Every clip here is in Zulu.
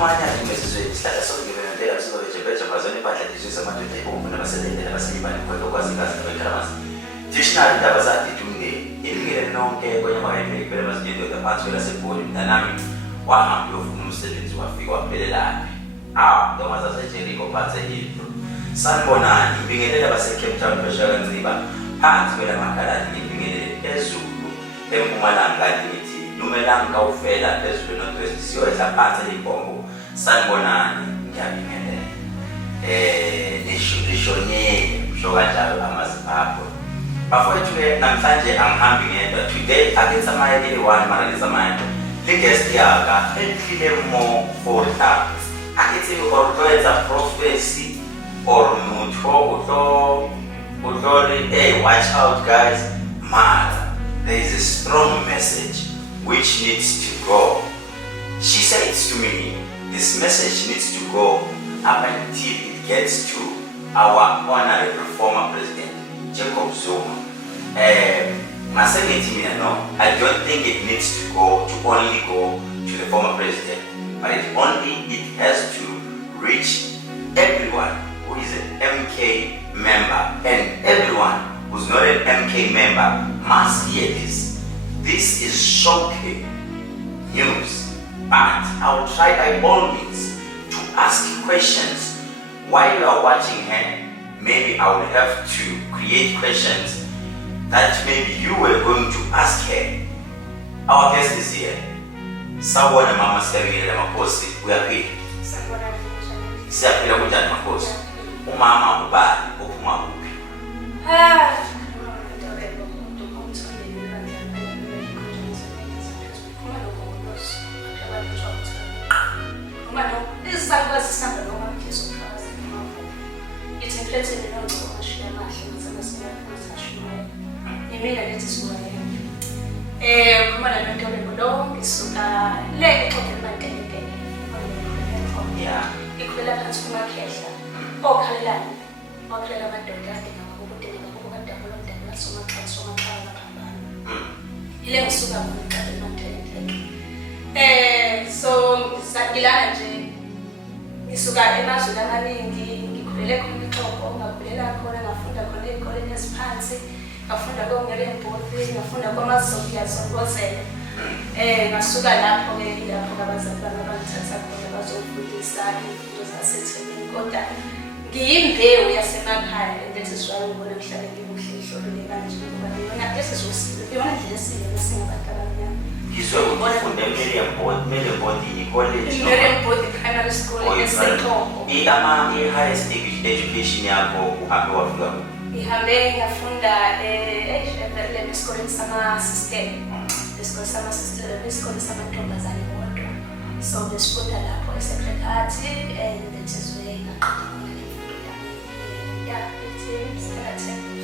umanya ngimesizwe isihlahla sokugibela ngempela sizobejebeje mazone impahla lezizwe amadoda ebomvu nabasebenzi nabasemibani kwethu okwazigazi nabekhalabazi traditional indaba zadidi umndeni ibikele nonke kwenye mayipheli kuphela mazinyendoda ngaphansi kwelaseBholi mntanami wahamba uyofuna umsebenzi wafika waphelelaphi noma zaseJericho phansi eHill sanibonani ibingelela base-Cape Town phesheya kaNciba phansi kwelamakhaladi ibingelele ezulu empumalanga kanti ngithi lumelanga kawufela phezulu northwest siyoyedla phansi elibhombo sanibonani ngiyabingelela lishonile kusho kanjalo amaZimbabwe bafowethu namhlanje angihambi ngedwa today akenza amayekele one mara ngizamaya guest yaka enhlile more for that akithi orthoetsa prosperity or mutho hey watch out guys mara there is a strong message which needs to go. She said to me this message needs to go up until it gets to our honorable former president Jacob Zuma. I don't think it needs to only go to the former president, but it has to reach everyone who is an MK member, and everyone who's not an MK member must hear this. This is shocking news, but I will try by all means to ask questions. While you are watching her, maybe I will have to create questions that maybe you were going to ask her. Our guest is here. Sawubona mama Sibongile Makosi, uyaphila? Siyaphila kunjani Makosi? Umama ubani uphuma kuphi? So ngilana nje ngisuka emazweni amaningi ngikhulele khona eXhobo ngakhulela khona ngafunda khona ezikoleni eziphansi ngafunda koMerenbodi ngafunda kwaMaZobia Sonkozela ngasuka lapho ke lapho abazali bami bangithatha khona bazofundisa izinto zaseThekwini kodwa ngiyimbewu yasemakhaya and that is why ngibona mhlawumbe ngibuhle ihlolweni kanje ngoba yona yona ndlela singabantu abanyama. Ngizwe ufunde eMerenbodi college Merenbodi primary school eSeXhobo. I-highest education yakho uhambe wafika ngihambe ngafunda esikoleni sama-system isikole samantombazane bodwa so besifunda lapho eSecretariat and that is where ngaqeda khona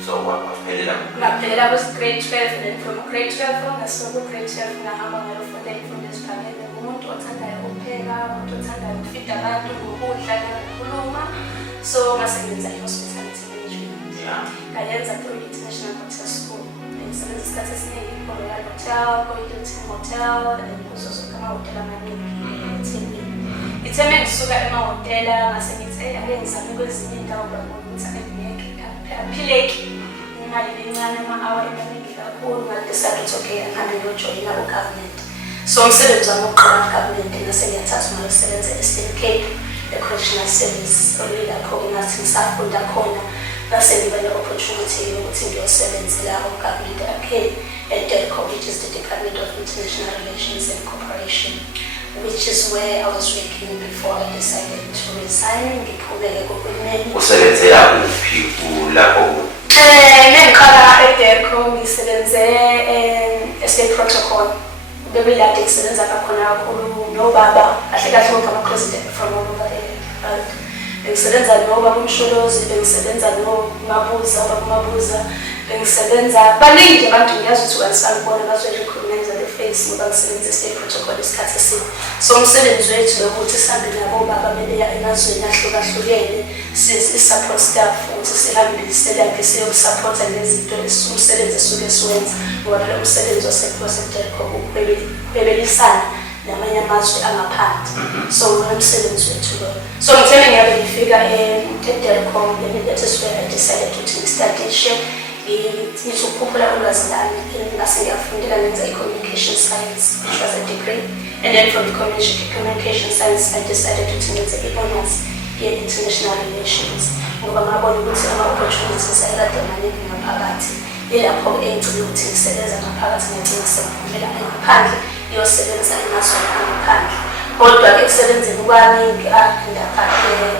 so waphelela grade 12 and then from grade 12 ngasuka grade 12 ngahamba ngayofunda imfundo eziphakeme umuntu othandayo ukupheka umuntu othandayo ukufida abantu ngokudla nokukhuluma so ngasebenza e-hospitality management ngayenza ku-International Hotel School ngisebenza isikhathi esiningi eRoyal Hotel, Hilton Hotel kuzo zonke amahhotela amaningi ngithe ngisuka emahhotela ngase ngithi ake ngizame kwezinye indawo ngabona ukuthi aphileki imali encane ama-hour emaningi kakhulu ngadecide ukuthi okay angihambe ngiyojoyina u-government so umsebenzi wami wokuqala ku-government ngase ngiyathatha ngokusebenza e-Eastern Cape e-correctional service oluyilapho-ke ngathi ngisafunda khona ngase ngiba ne-opportunity yokuthi ngiyosebenzela u-government akhe e-DERCO, which is the Department of International Relations and Cooperation, which is where I was working before I decided to resign. Ngiphumele kuhulumeni. Usebenzela kuphi lapho? Ngiqala e-DERCO ngisebenze e-state protocol. Bebilade ngisebenza kakhona kakhulu nobaba kahle kahle bonke ama-president from all over the world. Bengisebenza nobaba uMsholozi, bengisebenza noMabuza, ubaba uMabuza, bengisebenza baningi nje abantu ngiyazi ukuthi uyasanibona bazorecognize the face ngoba ngisebenza e-state protocol isikhathi eside. So umsebenzi wethu lokuthi sihambe nabo baba bebeya emazweni ahlukahlukene si-support staff ukuthi sihambise lapho siyokusupporta nezinto umsebenzi esuke siwenza ngoba phela umsebenzi wase-DERCO ukuhwebelisana namanye amazwe angaphandle. So umsebenzi wethu lo. So ngithemba ngiyabe ngifika eDelcom that's where I decided to study ngizokhuphula ulwazi lami ngase ngiyafundela ngenza i-communication science, which was a degree, and then from the communication science I decided to ngenza i-honors ye-international relations ngoba ngabona ukuthi ama-opportunities ayekade maningi ngaphakathi. Ilapho engicela ukuthi ngisebenza ngaphakathi ngigcina sengivumela ngaphandle iyosebenza emazweni angaphandle. Kodwa-ke ekusebenzeni kwami ngapha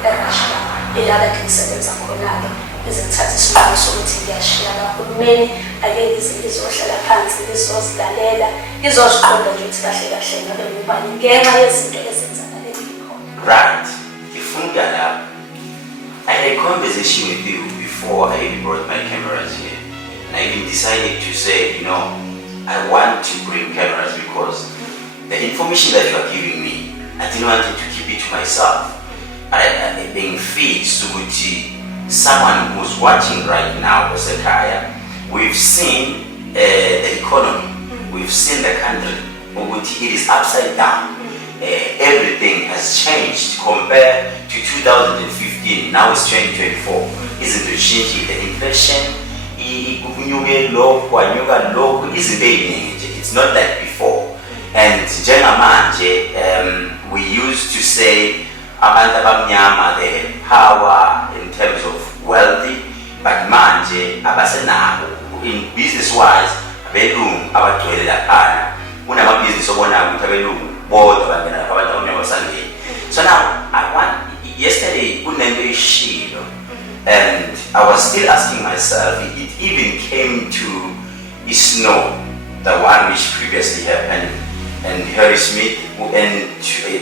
eRussia ilapho ngisebenza khona-ke ngizothatha isinqumo sokuthi ngiyashiya kahulumeni, ake ngizohlala phansi ngizozilalela ngizoziqonda nje ukuthi kahle kahle ngabe ngubani ngenxa yezinto ezenzakale khona. Right. I had a conversation with you before I even brought my cameras here. And I even decided to say, I want to bring cameras because the information that you are giving me, I didn't want to keep it to myself. I being fixed to someone who's watching right now, Osekaya. We've seen the economy, we've seen the country, it is upside down. Everything has changed compared to 2015. Now it's 2024. Isn't it changing? The inflation, it's not like before. And we used to say abantu abamnyama they have power in terms of wealthy, but manje abasenabo in business wise abelungu abagcwele laphana kunama-business obona ukuthi abelungu bodwa bangena lapha abantu abamnyama basangeni. So now I want, yesterday kunento ishilo, and I was still asking myself, it even came to snow, the one which previously happened, and Harry Smith, and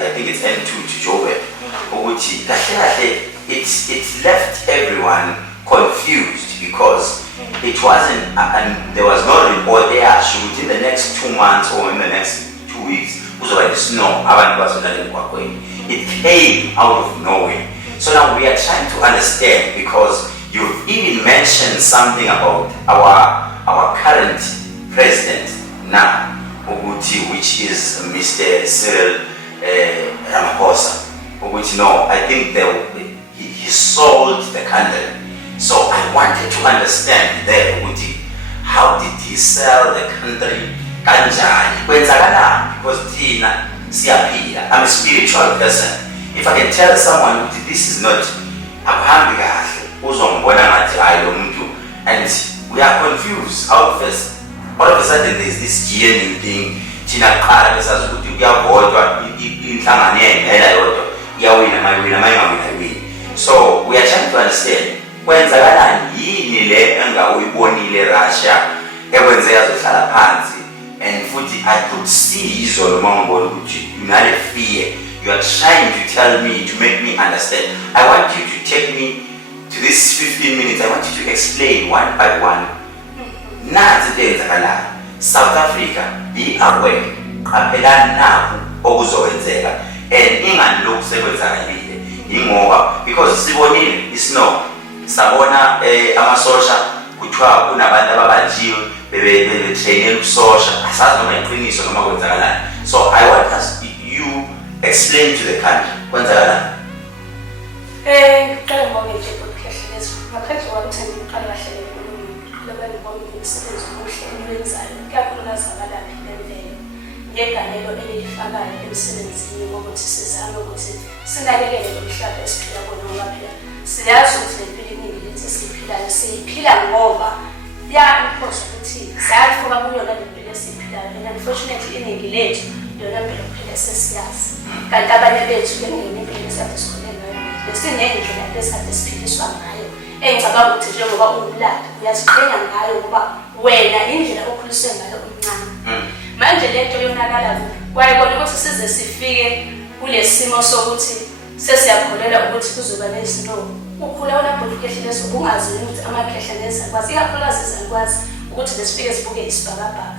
I think it's N2 to Joburg, it left everyone confused because it wasn't, and there was no report there. Should in the next 2 months or in the next 2 weeks, the snow, it came out of nowhere. So now we are trying to understand, because you've even mentioned something about our current president now, which is Mr. Cyril Ramaphosa, which I think he sold the country. So I wanted to understand there, how did he sell the country? Because I'm a spiritual person. If I can tell someone this is not and we are confused, all of a sudden there's this genuine thing. So we are trying to understand Russia, and I could see United Fear. You are trying to tell me, to make me understand. I want you to take me to this 15 minutes. I want you to explain one by one. South Africa, be aware. And because it's no. Sabona amasosha kuthiwa kunabantu ababanjiwe bebetrainela ukusosha asazi noma iqiniso noma kwenzakalani. So I want you explain to the country kwenzakalani. Ngicela ngibonge nje Khehlelezi. Ngaphandle kokuthi ngiqale kahle ngoba ngibonge umsebenzi omuhle eniwenzayo kakhulukazi abalaphi bemvelo. Ngegalelo elifakayo emsebenzini wokuthi sizame ukuthi sinakekele lo mhlaba esiphila kuwo ngoba phela siyazi ukuthi le mpilo iningi lethu esiphilayo siyiphila ngoba imphosa ukuthi siyayifoka kuyona le mpilo esiphilayo, and unfortunately iningi lethu yona mpilo kuphela sesiyazi, kanti abanye bethu bengene impilo esade sikhule ngayo besinendlela esade siphiliswa ngayo engicabanga ukuthi njengoba ungumlando uyaziqhenya ngayo ngoba wena indlela okhuliswe ngayo umncane. Manje lento yonakala wayebona ukuthi size sifike kulesimo sokuthi sesiyakholela ukuthi kuzoba nezino. Ukhula wona Khehlelezi ubungazi ukuthi amakhehlelezi akwazi ikakhulukazi izalukwazi ukuthi besifike sibuke isibhakabhaka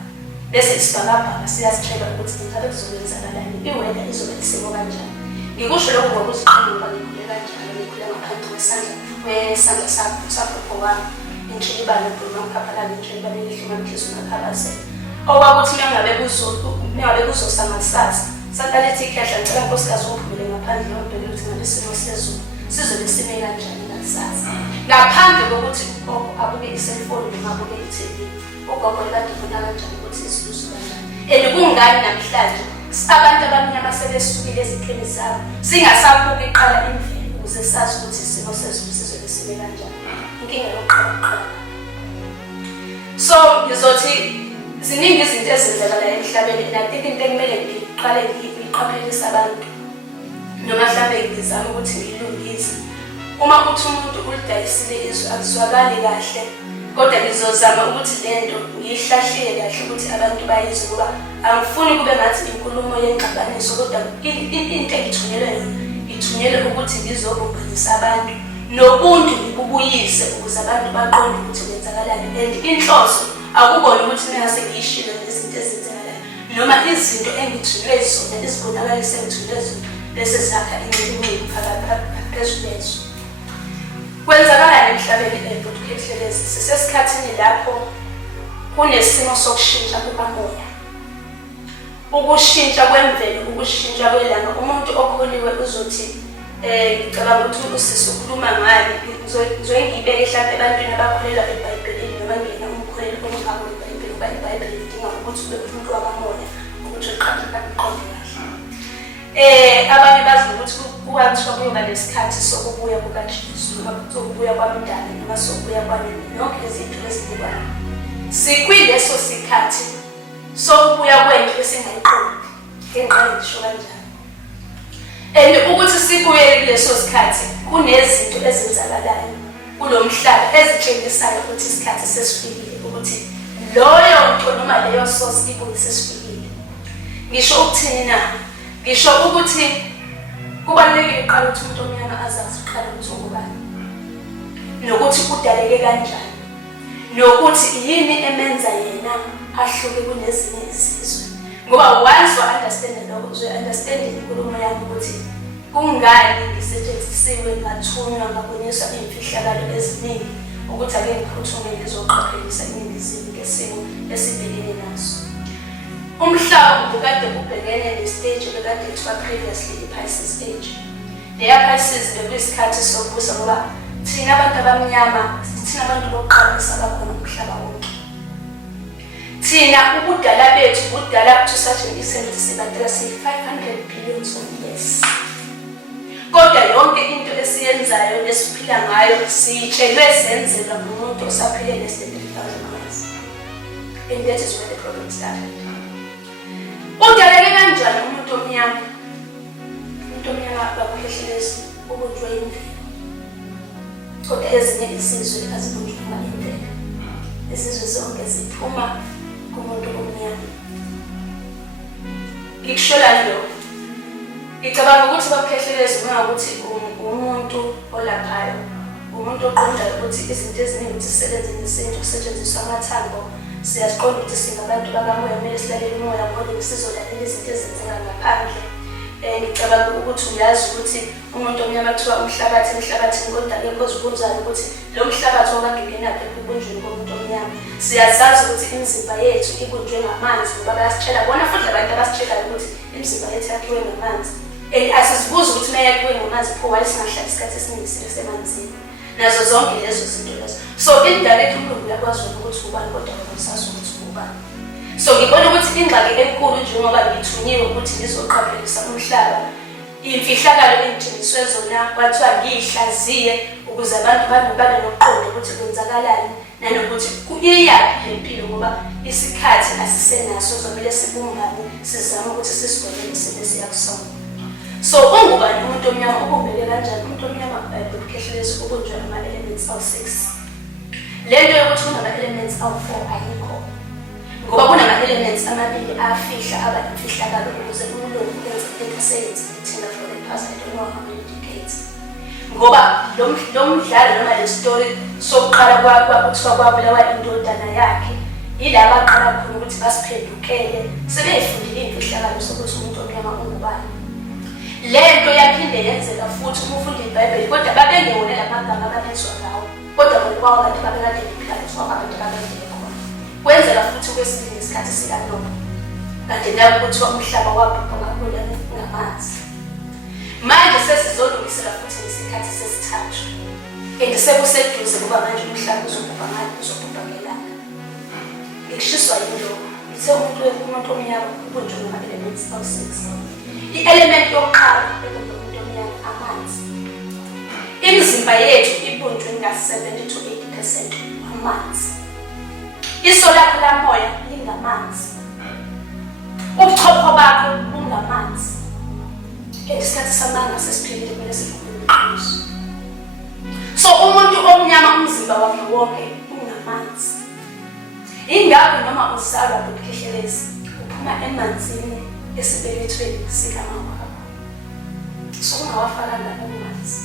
bese isibhakabhaka siyasitshela ukuthi ngabe kuzokwenzakalani, iweda izobe isimo kanjani. Ngikusho lokho ngokuziqhenya ngikhule kanjani, ngikhule ngaphansi kwesandla sakho kwami inhlibano nomkhaphalani inhlibano elihluma mkhizo ngakhabazela okwakuthi mengabe kuzosamasasa saqala ithi ikhehla ngicela nkosikazi ukuphumele ngaphandle yobheke ukuthi ngabe isimo sezulu sizobe sime kanjani ngakusasa ngaphandle kokuthi ugogo abuke iselfoni noma abuke i-TV ugogo kade ubona kanjani ukuthi izulu sikanjani and kungani namhlanje abantu abamnyama sebesukile eziqhini zabo singasabuki iqala imvelo ukuze sazi ukuthi isimo sezulu sizobe sime kanjani inkinga yokuqala. So ngizothi ziningi izinto ezenzakala emhlabeni and I think into ekumele ngiqale ngiqaphelise abantu noma mhlawumbe ngizame ukuthi ngilungise uma uthi umuntu ulidayisile izwi akuzwakali kahle kodwa ngizozama ukuthi lento ngiyihlahlile kahle ukuthi abantu bayizwe ngoba angifuni kube ngathi inkulumo yenxabaniso kodwa into engithunyelwe ukuthi ngizobumbanisa abantu nobuntu ngibubuyise ukuze abantu baqonde ukuthi kwenzakalani and inhloso akubona ukuthi mina sengiyishilo lezinto ezenzakalayo noma izinto engithunyelwe zona izibonakalise engithunyelwe zona bese zakha incikimi phakathi phezulu kwezo kwenzakalani emhlabeni Khehlelezi sisesikhathini lapho kunesimo sokushintsha kukamoya ukushintsha kwemvelo ukushintsha kwelanga umuntu okholiwe uzothi ngicabanga ukuthi usisi ukhuluma ngani ngizoyibeka mhlawumbe ebantwini abakholelwa eBhayibhelini noma ngena umkholelo ongako eBhayibhelini kuba iBhayibheli lidinga ukuthi ube umuntu wakamoya ukuthi uqaqe kahle abanye bazi ukuthi kuwathiwa kuyoba lesikhathi sokubuya kukaJesu noma sokubuya kwamdala noma sokubuya kwanini yonke izinto ezibukwayo sikwileso sikhathi sokubuya kwento esingayiqondi ngenxa ngisho kanjalo and ukuthi sibuye kuleso sikhathi kunezinto ezenzakalayo kulomhlaba ezitshengisayo ukuthi isikhathi sesifikile ukuthi loyo nto noma leyo source ibuye sesifikile ngisho ukuthini na ngisho ukuthi kubalulekile uqala ukuthi umuntu omnyama azazi uqala ukuthi ungubani nokuthi udaleke kanjani nokuthi yini emenza yena ahluke kunezinye izizwe ngoba once understand lokho uzounderstand inkulumo yami ukuthi kungani ngisetshenzisiwe ngathunywa ngaboniswa imfihlakalo eziningi ukuthi ake ngiphuthume ngizoqaphelisa iningizimu ngesimo esibhekene naso. Umhlaba ubukade ubhekene nestage bekade kuthiwa previously i-Pisces stage. Leya Pisces bekuyisikhathi sokubusa ngoba thina abantu abamnyama thina abantu bokuqala sabakhona umhlaba wonke. Thina ubudala bethu budala to such an extent sibadala 500 billion years. Kodwa yonke into esiyenzayo lesiphila ngayo siyitshelwe senzelwa ngumuntu osaphile less than 3,000 years. And that is where the problem started. Udaleke kanjani umuntu omnyama? Umuntu omnyama bakukhehlelezi ubunjwe imvelo. Kodwa ezinye izizwe azibunjwa imvelo. Izizwe zonke ziphuma kumuntu omnyama. Ngikusholani lokho? Ngicabanga ukuthi bakukhehlelezi ngokuthi umuntu olaphayo, umuntu oqondayo ukuthi izinto eziningi zisebenza ngesinto kusetshenziswa amathambo. Siyaziqonda ukuthi singabantu bakamoya kumele silalele umoya ngoba sizolalela izinto ezenzeka ngaphandle. Ngicabanga ukuthi uyazi ukuthi umuntu omnyama kuthiwa emhlabathini kodwa ke kozibuzayo ukuthi lo mhlabathi okade ungenaphi ekubunjweni komuntu omnyama. Siyazazi ukuthi imizimba yethu ibunjwe ngamanzi ngoba bayasitshela bona futhi abantu abasitshelayo ukuthi imizimba yethu yakhiwe ngamanzi. Asizibuzi ukuthi mayakhiwe ngamanzi pho wayesingahlala isikhathi esiningi sisemanzini. Nazo zonke lezo zinto lezo. So indirect umuntu uyakwazi ukuthi ubani kodwa usazi ukuthi ubani. So ngibona ukuthi ingxaki enkulu njengoba ngithunyiwe ukuthi ngizoqaphelisa umhlaba imfihlakalo engitshengiswe zona kwathiwa ngiyihlaziye ukuze abantu babe noqondo ukuthi kwenzakalani nanokuthi kuyaphi lempilo ngoba isikhathi asisenaso zomele sibumbane sizame ukuthi sisigweme isimo esiyakusona. So ungubani umuntu omnyama ubumbeke kanjani umuntu omnyama Khehlelezi ubunjwe ama-elements awu-6. Lento yokuthi kunama-elements awu-4 ayikho ngoba kunama-elements amabili afihla aba imfihlakalo ukuze umlungu enze into eseyenzile thina for the past I don't know how many decades. Ngoba lo mdlalo noma le story sokuqala kuthiwa kwabulawa indodana yakhe yilaba aqala khona ukuthi basiphendukele sebeyifundile imfihlakalo sokuthi umuntu omnyama ungubani. Lento yaphinde yenzeka futhi uma ufunda iBhayibheli kodwa babengewona lamagama ababizwa ngawo kodwa ngoba abantu babekade bephila abantu babengekho khona. Kwenzeka futhi kwesibili isikhathi sikaNoah. Kanti nayo kuthiwa umhlaba wabhubha kakhulu amanzi. Manje sesizolungisela futhi ngesikhathi sesithathu. And sekuseduze ngoba manje umhlaba uzobhubha ngani uzobhubha ngelanga. Ngishiswa yilo. Ithe umuntu omnyama ubunjwe ngama-elements awu-6. I-element yokuqala ebunjwe umuntu omnyama amanzi. Imizimba yethu ibunjwe nga-70 to 80% amanzi. Iso lakho lamoya lingamanzi. Ubuchopho bakho bungamanzi. Isikhathi samanga sesiphilile kumele sikhulume iqiniso. So umuntu omnyama umzimba wakhe wonke ungamanzi. Ingakho noma uzalwa Khehlelezi uphuma emanzini esibelethweni sikamama wakho. So ungawafakanga amanzi.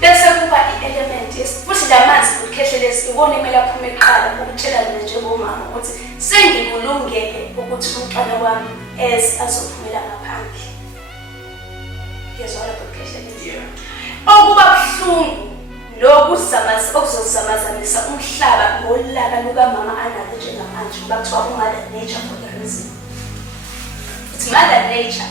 Bese kuba i-element futhi lamanzi Khehlelezi ibona imele aphume eqala ukutshela mina njengomama ukuthi sengikulungele ukuthi umntwana wami azophumela ngaphandle. Yezwa lapho Khehlelezi. Okuba buhlungu okuzozamazamisa umhlaba ngolaka lukamama analo njengamanje kuba kuthiwa umother nature for a reason. It's mother nature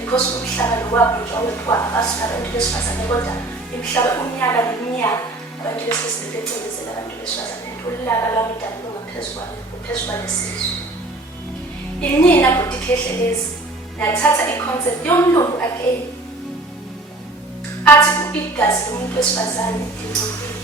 because umhlaba lo wabunjwa wephiwa abasuka abantu besifazane kodwa imihlaba unyaka neminyaka abantu besesibecindezela abantu besifazane ulaka lwamdala lungaphezu kwalesizwe. Inina futhi Khehlelezi nathatha i-concept yomlungu again. Athi igazi lomuntu wesifazane lincipile.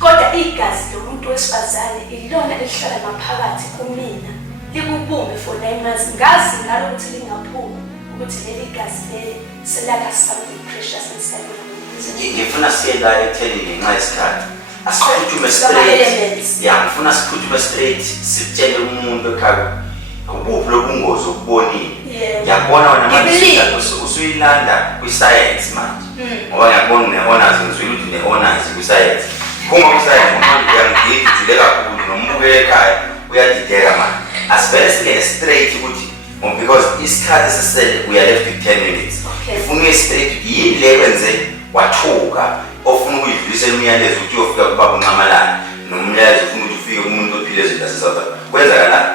Kodwa igazi lomuntu wesifazane ilona elihlala maphakathi kumina likubumbe for 9 months. Ngazi ngalo ukuthi lingaphumi ukuthi leli gazi leli selaka something precious inside of me. Ngifuna siye la ekutheni ngenxa yesikhathi. Asikhulume straight. Yeah, ngifuna sikhulume straight sitshele umuntu ekhaya ubuphi lobungozi okubonile. Ngiyabona wena manje usuyilanda kwi-science manje. Ngoba ngiyabona ne-honors ngizwile ukuthi ne-honors kwi-science. Kuma kwi-science umuntu uyangididile kakhulu nomubuke ekhaya uyadideka manje. Asivele singene straight ukuthi because isikhathi sesele we are left with 10 minutes. Ufuna straight yini le kwenze wathuka ofuna ukuyidlulisela umyalezo ukuthi uyofika kubaba uNcamalala nomyalezo ufuna ukuthi ufike kumuntu ophile ezweni lase-South Africa. Kwenzakala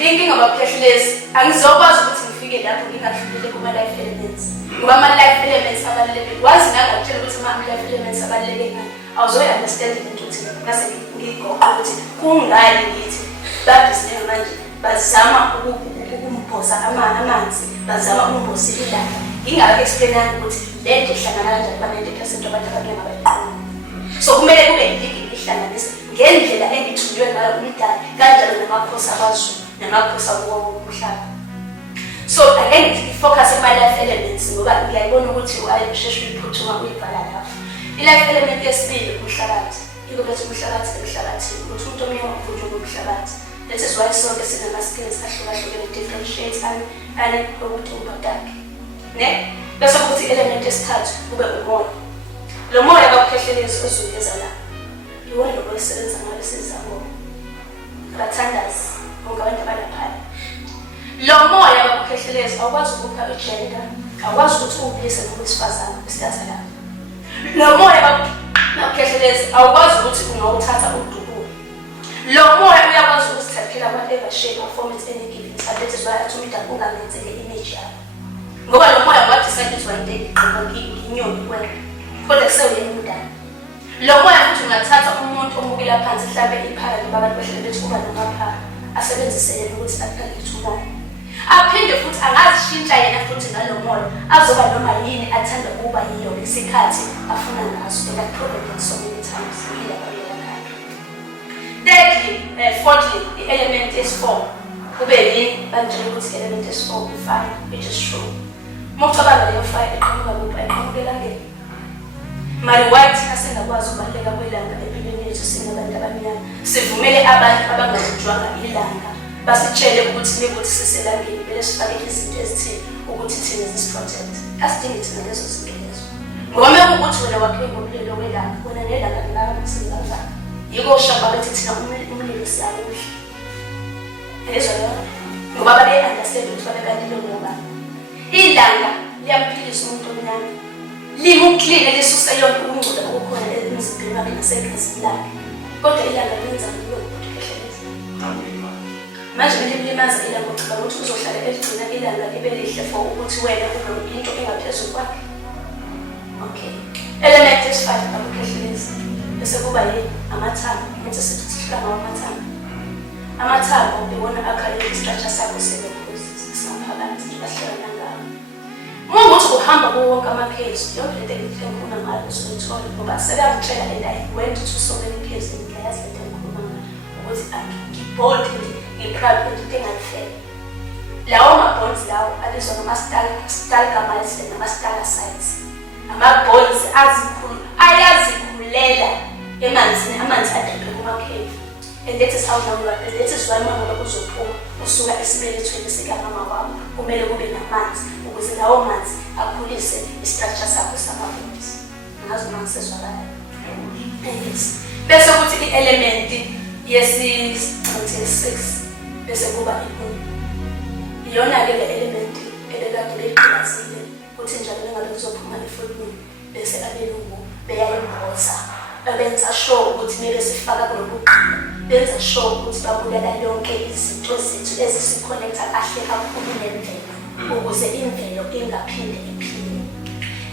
inkinga abakhehlelezi angizokwazi ukuthi ngifike lapho ngingadlulile kuma-life elements ngoba ama-life elements abalulekile wazi ngangakutshela ukuthi ama-life elements abaluleke ngani awuzoyi-understand into ukuthi ngase ngigoqa ukuthi kungani ngithi babhizinenge manje bazama ukumbhoza amanzi bazama ukumbhoza ilanga ngingaka-explainanga ukuthi le nto ihlangana kanjani ba-90% abantu abamnyama bayiqonda. So kumele kube yinkinga ihlanganisa ngendlela engithunywe ngayo umdali kanjalo namakhosi abaZulu namakhosi akumhlaba. So again ngifocus ema-life elements ngoba ngiyayibona ukuthi usheshe uyiphuthuma uyivala lapho. I-life element yesibili umhlabathi. Yiko bethi umhlabathi emhlabathini ukuthi umuntu omnyama ubunjwe ngomhlabathi. That is why sonke sinama-skills ahlukahlukene different shades and ubudaki. Ne? Bese kuthi i-element yesithathu kube umoya. Lo moya kaKhehlelezi ozungeza la. Iwona lo osebenza ngalo sizangoma. Abathandazi bonke abantu abalaphaya. Lo moya kaKhehlelezi awukwazi ukupha i-gender, awukwazi ukuthi uwuphise ngowesifazane istatha la. Lo moya kaKhehlelezi awukwazi ukuthi ungawuthatha udubule. Lo moya uyakwazi ukuzithathela whatever shape or format any given time. That is why athumida ungangenzele image yakho. Ngoba lo moya wadecide ukuthi wayinde iqhubeka nginyoni wena. Kodwa kusewuyena umdala. Lo moya futhi ungathatha umuntu omukela phansi mhlawumbe iphaka ngoba abantu bahlele bethi kuba namaphaka asebenzise yena ukuthi akhangele umoya. Aphinde futhi angazishintsha yena futhi ngalo moya azoba noma yini athanda ukuba yiyo ngesikhathi afuna ngaso. And I proved it so many times. Thirdly, fourthly, the element is 4. Kube yini banjalo ukuthi element is 4 fire, which is true. Mocabanga leyo fire eqhamuka kuphi eqhamukela ngeke. Mari white asengakwazi ukubaleka kwelanga empilweni yethu singabantu abamnyama. Sivumele abantu abangajwanga ilanga basitshele ukuthi nekuthi siselangeni bele sifake izinto ezithile ukuthi thina sisiprotect. Asidingi thina lezo zinto lezo. Ngoba mekuthi wena wakhe ngomlilo welanga wena nelanga lingakakusiza. Yiko shamba bethi thina umlilo siyawudla. Lezo yona. Ngoba babe understand ukuthi babekanile ngoba ilanga liyaphilisa umuntu omnyama. Limuclean lisusa yonke ukungcola okukhona emzimbeni wakhe nasegazini lakhe. Kodwa ilanga lenza lokho Khehlelezi. Manje limaza ilanga ucabanga ukuthi uzohlala eligcina ilanga libe lihle for ukuthi wena ube into engaphezulu kwakhe. Okay. Element yesi-5 abukhehlelezi bese kuba amathambo. Manje sithi sihlanga amathambo. Amathambo iwona akha i-structure sakho singaphakathi bahlala ngawo. Uma ukuthi uhamba kuwo wonke ama-caves, yonke lento engifuna ngayo uzoyithola ngoba sebeyakutshela and I went to so many caves and ngiyazi lento engikhuluma ngayo ukuthi ngi-bold ngi-proud into engayifela. Lawo ma-bones lawo abizwa ngama-stalagmites nama-stalactites. Ama-bones ayazikhulela emanzini, amanzi adephe kuma-cave. And that is how now you are. That is why mama uzophuma usuka esibelethweni sikamama wakho kumele kube namanzi ukuze lawo manzi akhulise i-structure sakho sama-bones. Ngazi uma ngisezwakala. Yes. Bese kuthi i-element yesi-6 bese kuba ikhulu. Iyona-ke le element ebekade beyiqhakazile kuthi njalo bengabe kuzophuma i-full bese abelungu beyayimboza. Benza sure ukuthi mele sifaka kulobuqili. Benza sure ukuthi babulala yonke izinto zethu ezisikhonekta kahle kakhulu nemvelo ukuze imvelo ingaphinde iphile.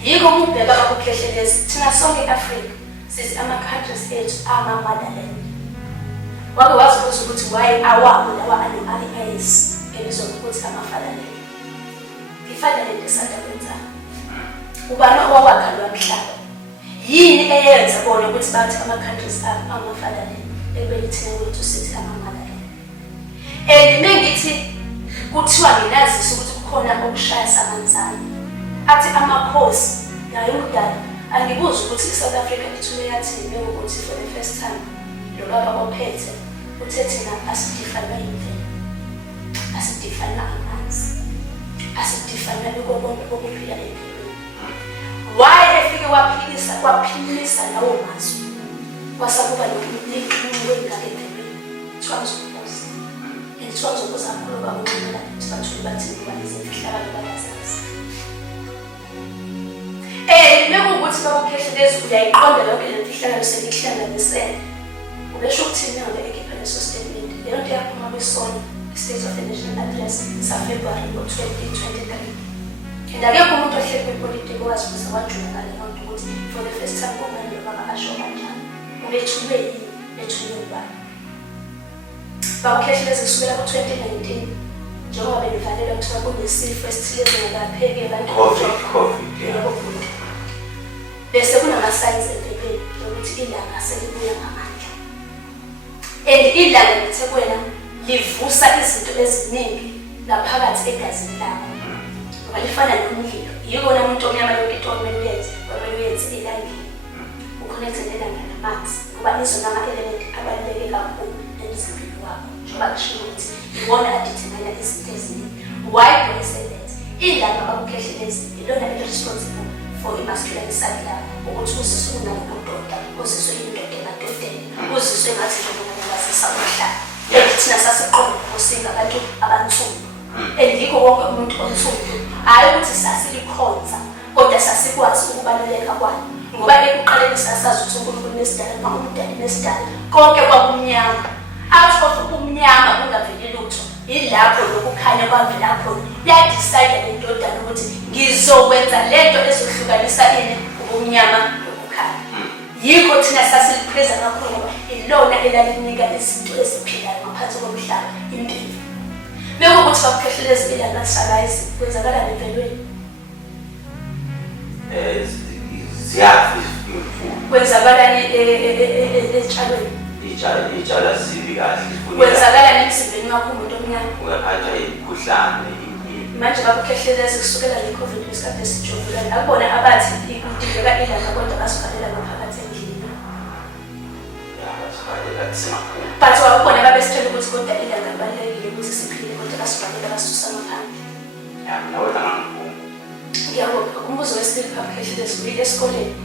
Yiko ukubheka abukhehlelezi thina sonke eAfrica sithi ama-countries ethu ama-motherland. Wake wazibuza ukuthi why awabo lawa ano-IAS ebizwa ngokuthi ama-fatherland. I-fatherland esanda kwenzani? Ubani owawakha lo mhlaba? Yini eyenza bona ukuthi bathi ama-countries ama-fatherland ebelithina kwethu sithi ama-motherland? And mengithi kuthiwa nginazisa ukuthi kukhona okushaya samanzana athi amakhosi nayo umdala angibuza ukuthi i-South Africa ithule yathini ukuthi for the first time lo baba ophethe uthe thina asidifana imvelo, asidifana amanzi, asidifana lokho konke okuphila empilweni. Why efike waphilisa lawo mazwi wasakuba nokunikwenga empilweni twanzokuza and twanzokuza kakhulu bakuncela sibathule bathi ngoba izimfihlakalo bayazazi. Mekuwukuthi babukhehlelezi uyayiqonda yonke le mfihlakalo selihlanganisele ubesho ukuthini ngabe ekhipha leso statement leyo nto yaphuma kwisona State of the National Address sa-February ngo-2023. And akekho umuntu ohleli kwipolitiki owazi ukuthi wajula ngaleyo nto ukuthi for the first time kumele baba asho kanjani ubethulwe yini bethulwe ubani. Babukhehlelezi kusukela ku-2019 njengoba benivalelwa kuthiwa kunesifo esithile ngakapheke COVID. Bese kunama-signs empeleni yokuthi ilanga selibuya ngamandla. And ilanga lithe kwena livusa izinto eziningi ngaphakathi egazini lakho. Walifana nomlilo. Yikona umuntu omnyama yonke into okumele uyenze, kwamele uyenze elangeni. Uconnecte nelanga namanzi ngoba izona ama-element abaluleke kakhulu emzimbeni wakho. Njengoba kushiwo ukuthi iwona adithimela izinto eziningi. Why do I say that? Ilanga babukhehlelezi ilona eli-responsible for i-masculine side lakho ukuthi uziswe unalobudoda, uziswe indoda emadodeni, uziswe ngathi njengoba ngazisa umhlaba. Thina sasiqonda ukusinga abantu abansundu. Yikho wonke umuntu onsundu hayi ukuthi sasilikhonza kodwa sasikwazi ukubaluleka kwayo ngoba ekuqaleni sasazi ukuthi uNkulunkulu nesidala noma umdali nesidala konke kwakumnyama. Out of ubumnyama kungaveli lutho yilapho lokukhanya kwavela khona. Yadecide le ndodana ukuthi ngizokwenza lento ezohlukanisa ini ubumnyama nokukhanya. Yikho thina sasilipheza kakhulu ngoba ilona elalinika izinto eziphilayo ngaphansi komhlaba impilo. Mekuwukuthi babukhehlelezi ilanga lisalayizi kwenzakala nemvelweni. Kwenzakalani etshalweni? Itshala zibi kahle. Kwenzakalani emzimbeni wakho umuntu omnyama? Uyaphathwa yimikhuhlane. Manje babukhehlelezi kusukela le-COVID besikade sijovulana akubona abathi kudingeka ilanga kodwa basivalela ngaphakathi endlini. But wakubona babesitshela ukuthi kodwa ilanga libalulekile ukuthi siphile kodwa basivalela basisusa ngaphandle. Ngiyabonga. Umbuzo wesibili babukhehlelezi uyile esikoleni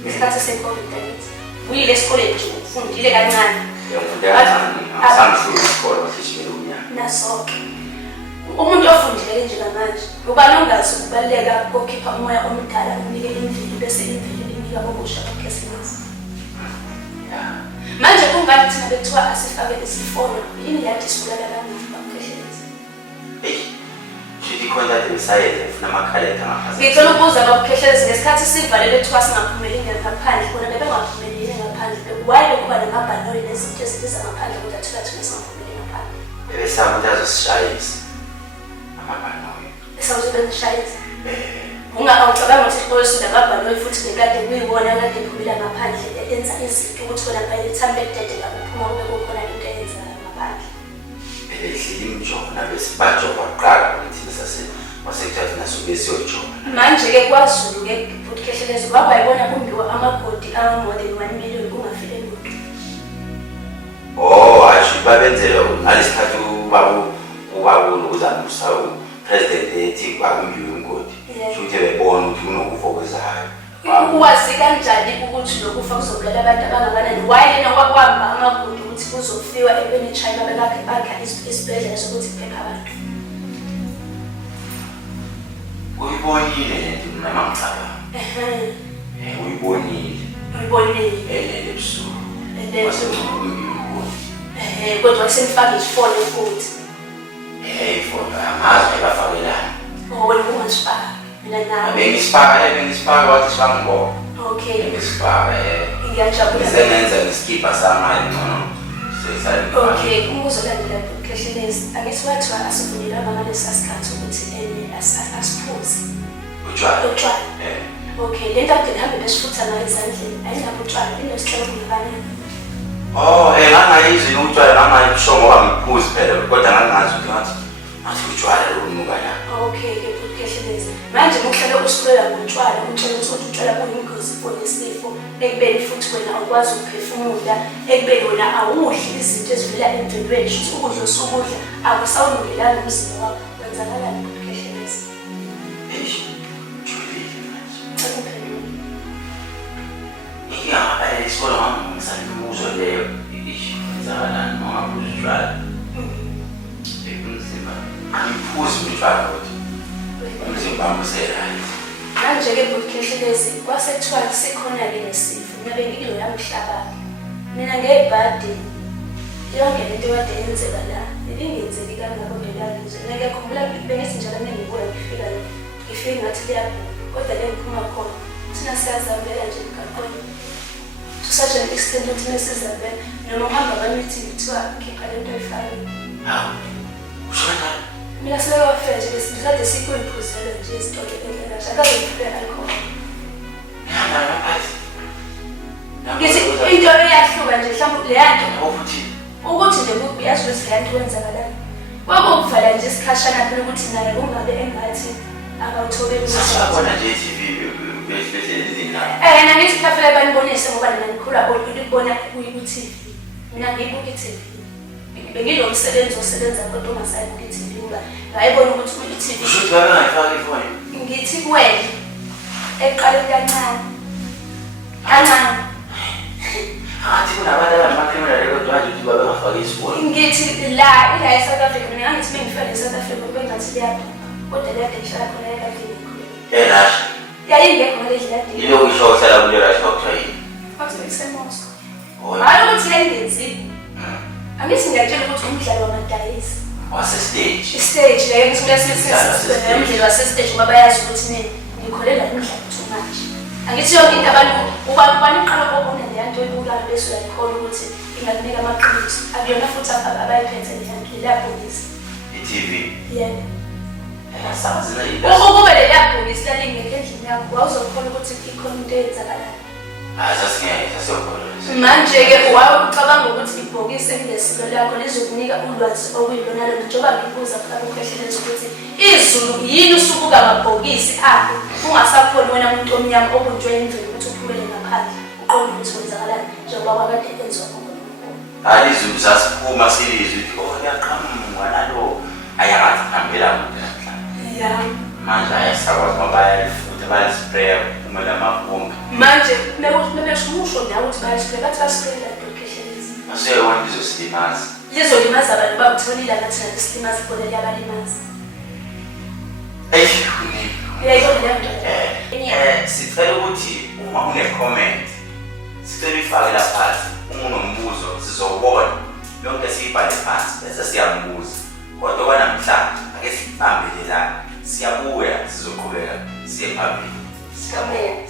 ngesikhathi se-COVID angithi uyile esikoleni nje ufundile kancane. Naso-ke umuntu ofundile njengamanje ubani ongazi ukubaluleka kokukhipha umoya omdala unike imvelo bese imvelo inika okusha babukhehlelezi. Manje kungathi thina bekuthiwa asifake isifonyo yini yadisibulala kanjani babukhehlelezi? ikhontate besayenza ifuna amakhalenda ngaphansi. Ngicela ukubuza abakukhehlezi ngesikhathi sivalelwe kuthiwa singaphumeleli ngaphandle bona bebengaphumeleli ngaphandle. Why bekuba namabhaloni nezinto ezibiza ngaphandle kodwa thina singaphumeleli ngaphandle? Bebesaba ukuthi azosishayisa amabhaloni. Esawuzobenzishayisa. Ungacabanga ukuthi isikole sinamabhaloni futhi bekade kuyiwona kade ephumela ngaphandle enza izinto ukuthi wona by the time bedede ngakuphuma kube kukhona into eyenza ngaphandle. Behleli imijona bese bajoba kuqala ukuthi wasekuthathi nasuke siyojoba. Manje-ke kwaZulu-ke futhi Khehlelezi kwabayibona kumbiwa amagodi more than 1 million kungafile lutho. Oh, asho babenzela ngalesikhathi ubabulu uzamusa upresident ethi bakumbiwe ingodi. Futhi bebona ukuthi kunokufa okwezayo. Ukwazi kanjani ukuthi lokufa kuzobulala abantu abangakanani? Why yena kwakwamba amagodi ukuthi kuzofiwa ebeni China bakha isibhedlela sokuthi phepha abantu? Uyibonile lento noma ngicabanga. Uyibonile. Uyibonile. Ebusuku. Kodwa senifaka isifone futhi. Ifona amazi abafakelana. Wena ungasifaka. Mina nawe. Bengisifaka wathi sibangibona. Okay. Bengisifaka ngiyajabula. Ngisengenza ngeskipa samali no. Okay, umbuzo landela Khehlelezi. Angithi wathiwa asivunelanga ngalesi sikhathi ukuthi asiphuze. Utshwala. Okay, lento ade ihambe besifutha ngayo ezandleni. Ayinabo utshwala, inosicelo kungakanani? Ngangayizwi utshwala ngangayisho ngoba ngiphuzi phela kodwa ngangazi ukuthi ngathi utshwala lunuka la. Okay, ke Khehlelezi. Manje ukuhlala usikulela ngotshwala, utshela ukuthi utshwala kuyingozi for isifo, ekubeni futhi wena awukwazi ukuphefumula, ekubeni wena awudli izinto ezivela emvelweni, futhi ukudla osukudla akusawulungelanga umzimba wakho. Kwenzakalani Khehlelezi? Isikole ngisanimibuzo leyo kwenzakalani noma ngaphuza utshwala. Umzimba angiphuzi utshwala kodwa umzimba userayithi. Manje-ke Khehlelezi kwasekuthiwa sikhona-ke nesifo. Mina bengilo yamhlaba. Mina ngebhadi yonke lento kade yenzeka la ibingenzeki kangako ngelalizo. Ngiyakhumbula bengithi njalo ngibuya ngifika ngathi liyabhula kodwa le ngiphuma khona thina siyazambela nje emgaqweni. To such an extent ukuthi nesizambela noma uhamba kwamithi kuthiwa khipha lento oyifakile. Hawu, ushona? Mina sebewafela nje besikade sikuyiphuzela nje isitoke endlela nje akazoyiphela alcohol. Ngithi into eyahluka nje mhlawumbe le yanto ukuthi nje uyazi ukuthi le yanto kwenzakalani. Kwakukuvala nje isikhashana phela ukuthi naye ungabe engathi akawuthobeli sasabona nje TV behlelezi na. Nangithi phela banibonise ngoba nina nikhula ukubona ku-TV. Mina ngiyibuka i-TV. Bengilo umsebenzi osebenza kodwa ungasayibuka i-TV ngoba ngayibona ukuthi i-TV. Usho bangayifaki ifoni. Ngithi kuwena eqaleni kancane. Kancane. Athi kunabantu abamakhriminali kodwa nje ukuthi babengafaki isifoni. Ngithi la e-South Africa mina ngithi bengifela e-South Africa bengathi liyapha. Kodwa liyapha ngihlala khona ekadeni ngikhuluma. Rasha. Yayingekho ngale ndlela. Yilo kusho uhlala kule Rasha kuthiwa yini? Kwathi kuseMoscow. Hayi ukuthi yayingenzi. Angithi ngiyatshela ukuthi umdlalo wamadayisi. Wase-stage. I-stage leyo ukuthi kulesisizwe umdlalo wase-stage ngoba bayazi ukuthi ngikholela umdlalo too much. Angithi yonke into abantu ubaniqala kokona le yanto oyibukala bese uyayikhola ukuthi ingakunika amaqiniso. Akuyona futhi abayiphethe le yanto leyabhokisi. I-TV. Yebo. Sazi la yini? Ukube le yabhokisi lalingekho endlini yakho wawuzokhola ukuthi ikhona into eyenzakalayo. Sasingeke sasiyokhola. Manje-ke wawucabanga ukuthi ibhokisi ekulesiko lakho lizokunika ulwazi okuyilona lona njengoba ngibuza Khehlelezi ukuthi izulu yini usubuka amabhokisi akho ungasakhona wena umuntu omnyama obunjwe endlini ukuthi uphumele ngaphandle uqonde ukuthi kwenzakalani njengoba kwakade enziwa Hayi izulu sasiphuma silizwe yaqhamuka nalo ayangathi hambela kude namhlanje. Manje ayasakwazi ngoba bayalifuthi bayalispraya uma lamabhonga. Manje bebeshumusho nawe ukuthi bayaspraya bathi baspraya lanto Khehlelezi. Aseyona izosilimaza. Lizolimaza abantu babutholile ngathi nalisilimaza khona liyabalimaza. Sicela ukuthi uma une-comment sicela uyifake la phansi. Uma unombuzo sizobona yonke siyibhale phansi bese siyambuza. Kodwa kwanamhlanje ake sibambelelane stay public. Amen.